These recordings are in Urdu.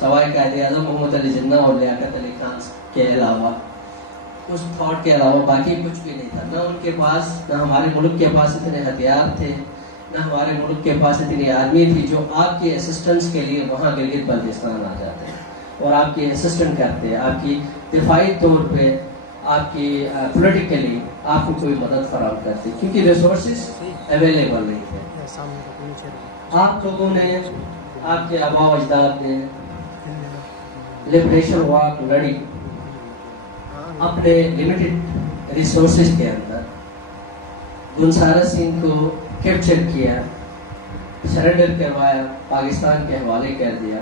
سوائے قائد اعظم محمد علی جناح اور لیاقت علی خان کے علاوہ، اس تھاٹ کے علاوہ باقی کچھ بھی نہیں تھا. نہ ان کے پاس، نہ ہمارے ملک کے پاس اتنے ہتھیار تھے، نہ ہمارے ملک کے پاس اتنی آدمی تھی جو آپ کی اسسٹنس کے لیے وہاں گلگت بلتستان آ جاتے ہیں اور آپ کی اسسٹنٹ کرتے ہیں، آپ کی دفاعی طور پہ، آپ کی پولیٹیکلی آپ کو کوئی مدد فراہم کرتی، کیونکہ ریسورسز اویلیبل نہیں تھے. آپ لوگوں نے، آپ کے آباء و اجداد نے لبریشن واک لڑی اپنے لمیٹڈ ریسورسز کے اندر. گنسارا سنگھ کو کیپچر کیا، سرنڈر کروایا، پاکستان کے حوالے کر دیا،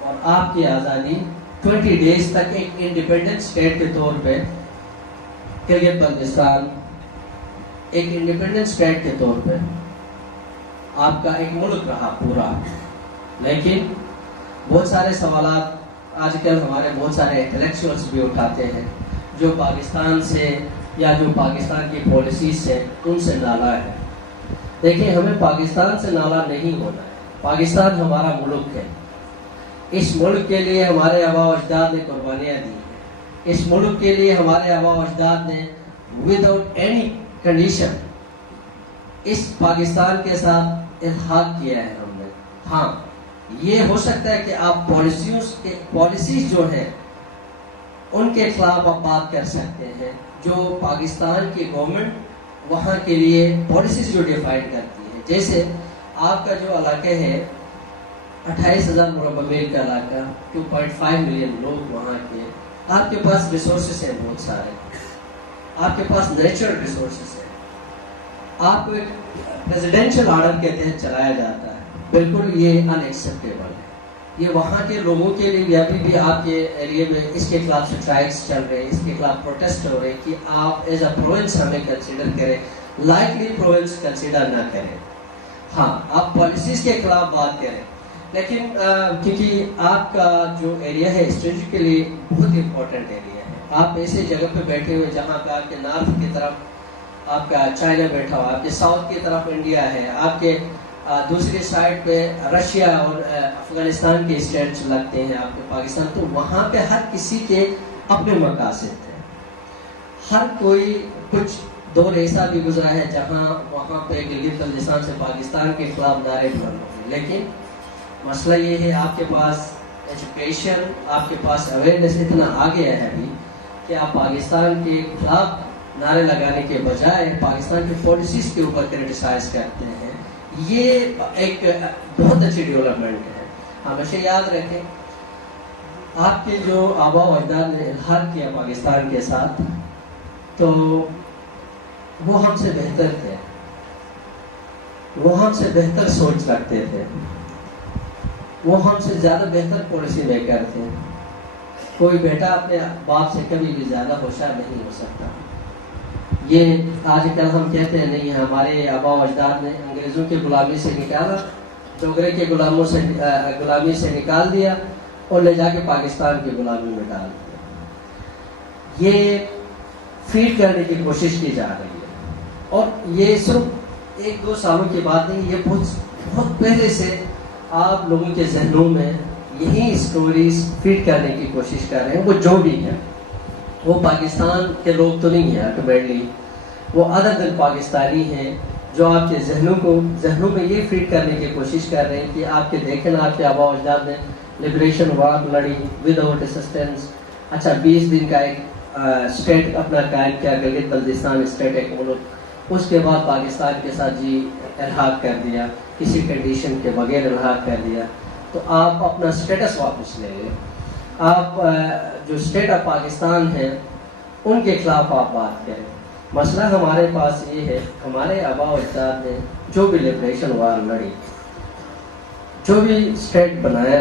اور آپ کی آزادی 20 ڈیز تک ایک انڈیپینڈنٹ اسٹیٹ کے طور پہ گلگت بلتستان ایک انڈیپینڈنٹ اسٹیٹ کے طور پہ آپ کا ایک ملک رہا پورا. لیکن بہت سارے سوالات آج کل ہمارے بہت سارے انٹلیکچوئلس بھی اٹھاتے ہیں جو پاکستان سے یا جو پاکستان کی پالیسیز سے ان سے نالا ہے. دیکھیں، ہمیں پاکستان سے نالا نہیں ہونا ہے. پاکستان ہمارا ملک ہے. اس ملک کے لیے ہمارے آباء و اجداد نے قربانیاں دی ہیں. اس ملک کے لیے ہمارے آباء و اجداد نے وداؤٹ اینی کنڈیشن اس پاکستان کے ساتھ اتحاد کیا ہے ہم نے. ہاں، یہ ہو سکتا ہے کہ آپ پالیسیز جو ہیں ان کے خلاف آپ بات کر سکتے ہیں، جو پاکستان کی گورنمنٹ وہاں کے لیے پالیسیز جو ڈیفائن کرتی ہے. جیسے آپ کا جو علاقہ ہے 28,000 مربع میل کا علاقہ، 2.5 ملین لوگ وہاں کے، آپ کے پاس ریسورسز ہیں بہت سارے، آپ کے پاس نیچرل ریسورسز ہیں. آپ کو ایک ریزیڈینشل آرڈر کے تحت چلایا جاتا ہے. بالکل یہ ان ایکسیپٹیبل ہے. یہ وہاں کے لوگوں کے لیے ابھی بھی آپ کے ایریے میں اس کے خلاف اسٹرائکس چل رہے ہیں، اس کے خلاف پروٹیسٹ ہو رہے ہیں کہ آپ ایز اے پروونس ہمیں کنسیڈر کریں، لائکلی پروونس کنسیڈر نہ کریں. ہاں، آپ پالیسیز کے خلاف بات کریں، لیکن کیونکہ آپ کا جو ایریا ہے اسٹریٹجیکلی بہت امپورٹنٹ ایریا ہے. آپ ایسے جگہ پہ بیٹھے ہوئے جہاں کا آپ کے نارتھ کی طرف آپ کا چائنا بیٹھا ہوا، آپ کے ساؤتھ کی طرف انڈیا ہے، آپ کے دوسری سائڈ پہ رشیا اور افغانستان کے اسٹیٹس لگتے ہیں آپ کے پاکستان. تو وہاں پہ ہر کسی کے اپنے مقاصد تھے. ہر کوئی کچھ دور ایسا بھی گزرا ہے جہاں وہاں پہ گلگت بلتستان سے پاکستان کے خلاف نعرے بلند ہوئے. لیکن مسئلہ یہ ہے آپ کے پاس ایجوکیشن، آپ کے پاس اویئرنیس اتنا آ گیا ہے ابھی کہ آپ پاکستان کے خلاف نعرے لگانے کے بجائے پاکستان کی پالیسیز کے اوپر کرٹیسائز کرتے ہیں. یہ ایک بہت اچھی ڈیولپمنٹ ہے. ہمیشہ یاد رکھیں، آپ کے جو آباء و اجداد نے الحاق کیا پاکستان کے ساتھ، تو وہ ہم سے بہتر تھے، وہ ہم سے بہتر سوچ رکھتے تھے، وہ ہم سے زیادہ بہتر پالیسی میکر تھے. کوئی بیٹا اپنے باپ سے کبھی بھی زیادہ ہوشیار نہیں ہو سکتا. یہ آج کل ہم کہتے ہیں نہیں، ہمارے آباء و اجداد نے انگریزوں کی غلامی سے نکالا، ڈوگرے کے غلامی سے نکال دیا اور لے جا کے پاکستان کی غلامی میں ڈال دیا. یہ فیڈ کرنے کی کوشش کی جا رہی ہے، اور یہ صرف 1-2 سالوں کی بات نہیں، یہ بہت پہلے سے آپ لوگوں کے ذہنوں میں یہی اسٹوریز فیڈ کرنے کی کوشش کر رہے ہیں. وہ جو بھی ہے، وہ پاکستان کے لوگ تو نہیں ہیں الٹیمیٹلی، وہ ادر دن پاکستانی ہیں جو آپ کے ذہنوں میں یہ فیڈ کرنے کی کوشش کر رہے ہیں کہ آپ کے دیکھیں آپ کے آباء و اجداد نے لبریشن واک لڑی ود آؤٹ اسسٹنس. اچھا، 20 دن کا ایک اسٹیٹ اپنا قائم کیا، گلگت بلتستان اسٹیٹ ایک ملک. اس کے بعد پاکستان کے ساتھ الحاق کر دیا، کسی کنڈیشن کے بغیر الحاق کر دیا. تو آپ اپنا اسٹیٹس واپس لے لیں. آپ جو اسٹیٹ آف پاکستان ہیں ان کے خلاف آپ بات کریں. مسئلہ ہمارے پاس یہ ہے، ہمارے آباء و اجداد نے جو بھی لبریشن وار لڑی، جو بھی اسٹیٹ بنایا،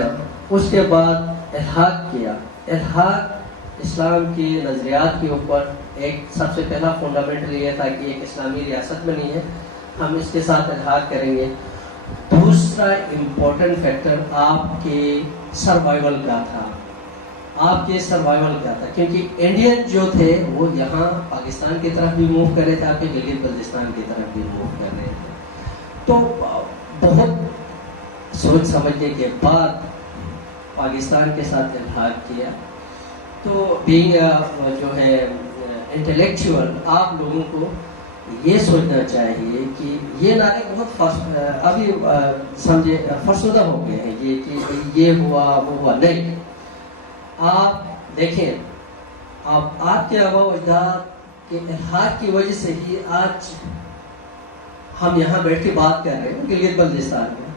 اس کے بعد الحاق کیا. الحاق اسلام کی نظریات کے اوپر ایک سب سے پہلا فنڈامنٹل یہ تھا کہ ایک اسلامی ریاست بنی ہے، ہم اس کے ساتھ الحاق کریں گے. دوسرا امپورٹنٹ فیکٹر آپ کے سروائیول کا تھا، کیونکہ انڈین جو تھے وہ یہاں پاکستان کی طرف بھی موو کر رہے تھے، آپ کے گلگت بلتستان کی طرف بھی موو کر رہے تھے. تو بہت سوچ سمجھنے کے بعد پاکستان کے ساتھ الحاق کیا. تو بینگ جو ہے انٹلیکچوئل آپ لوگوں کو یہ سوچنا چاہیے کہ یہ نعرے بہت ابھی سمجھے فرسودہ ہو گئے ہیں یہ کہ یہ ہوا وہ ہوا. نہیں، آپ دیکھیں، آپ کے آباء و اجداد کے الحاق کی وجہ سے ہی آج ہم یہاں بیٹھ کے بات کر رہے ہیں گلگت بلتستان میں.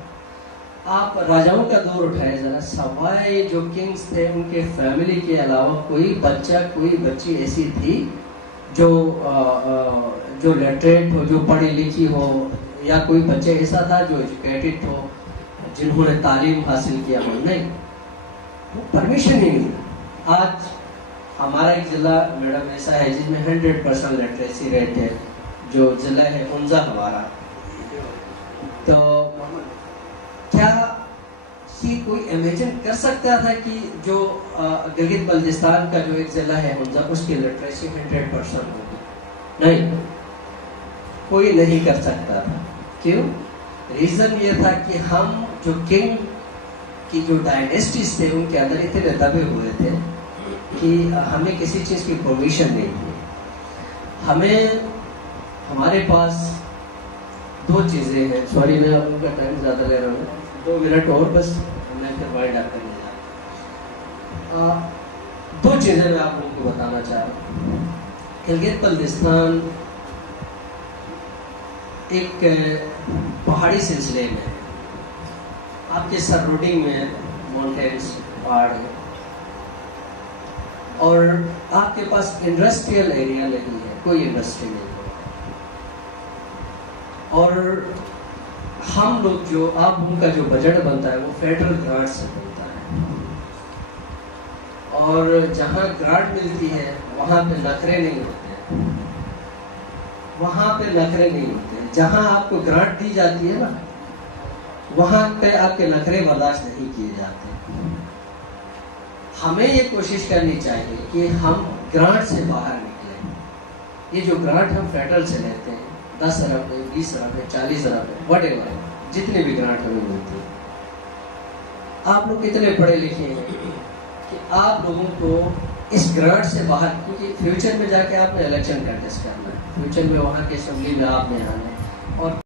آپ راجاؤں کا دور اٹھائے ذرا، سوائے جو کنگز تھے ان کے فیملی کے علاوہ کوئی بچہ کوئی بچی ایسی تھی جو لٹریٹ ہو، جو پڑھی لکھی ہو، یا کوئی بچہ ایسا تھا جو ایجوکیٹڈ ہو، جنہوں نے تعلیم حاصل کیا ہو؟ نہیں، پرمیشن ہی نہیں. آج ہمارا ایک ضلع میڈم ایسا ہے جس میں 100% لٹریسی ریٹ ہے، جو ضلع ہے ہنزہ ہمارا. تو کیا کوئی امیجن کر سکتا تھا کہ جو گلگت بلتستان کا جو ایک ضلع ہے ہنزہ، اس کی لٹریسی 100% ہوگی؟ نہیں، کوئی نہیں کر سکتا تھا. کیوں؟ ریزن یہ تھا کہ ہم جو کنگ کی جو ڈائنیسٹیز تھے ان کے اندر اتنے دبے ہوئے تھے کہ ہمیں کسی چیز کی پرمیشن نہیں تھی. ہمارے پاس دو چیزیں ہیں. سوری میں آپ لوگوں کا ٹائم زیادہ لے رہا ہوں، 2 منٹ اور بس، میں پھر وائڈ اپ کرنے جا رہا ہوں. 2 چیزیں میں آپ لوگوں کو بتانا چاہ رہا ہوں. گلگت بلتستان ایک پہاڑی سلسلے میں، آپ کے سراؤنڈنگ میں ماؤنٹینس پہاڑ ہے، اور آپ کے پاس انڈسٹریل ایریا نہیں ہے، کوئی انڈسٹری نہیں ہے. اور ہم لوگ جو آپ ان کا جو بجٹ بنتا ہے وہ فیڈرل گرانٹ سے بنتا ہے، اور جہاں گرانٹ ملتی ہے وہاں پہ نخرے نہیں ہوتے، وہاں پہ نخرے نہیں ہوتے. جہاں آپ کو گرانٹ دی جاتی ہے نا، وہاں پہ آپ کے نخرے برداشت نہیں کیے جاتے. ہمیں یہ کوشش کرنی چاہیے کہ ہم گرانٹ سے باہر نکلیں. یہ جو گرانٹ ہم فیڈرل سے لیتے ہیں، 10 ارب ہے، 20 ارب ہے، 40 ارب ہے، وٹ ایور، جتنے بھی گرانٹ ہمیں ملتی ہے. آپ لوگ اتنے پڑھے لکھے ہیں کہ آپ لوگوں کو اس گرانٹ سے باہر، کیونکہ فیوچر میں جا کے آپ نے الیکشن کنٹیسٹ کرنا ہے، فیوچر میں وہاں کے اسمبلی میں آپ نے آنا ہے، اور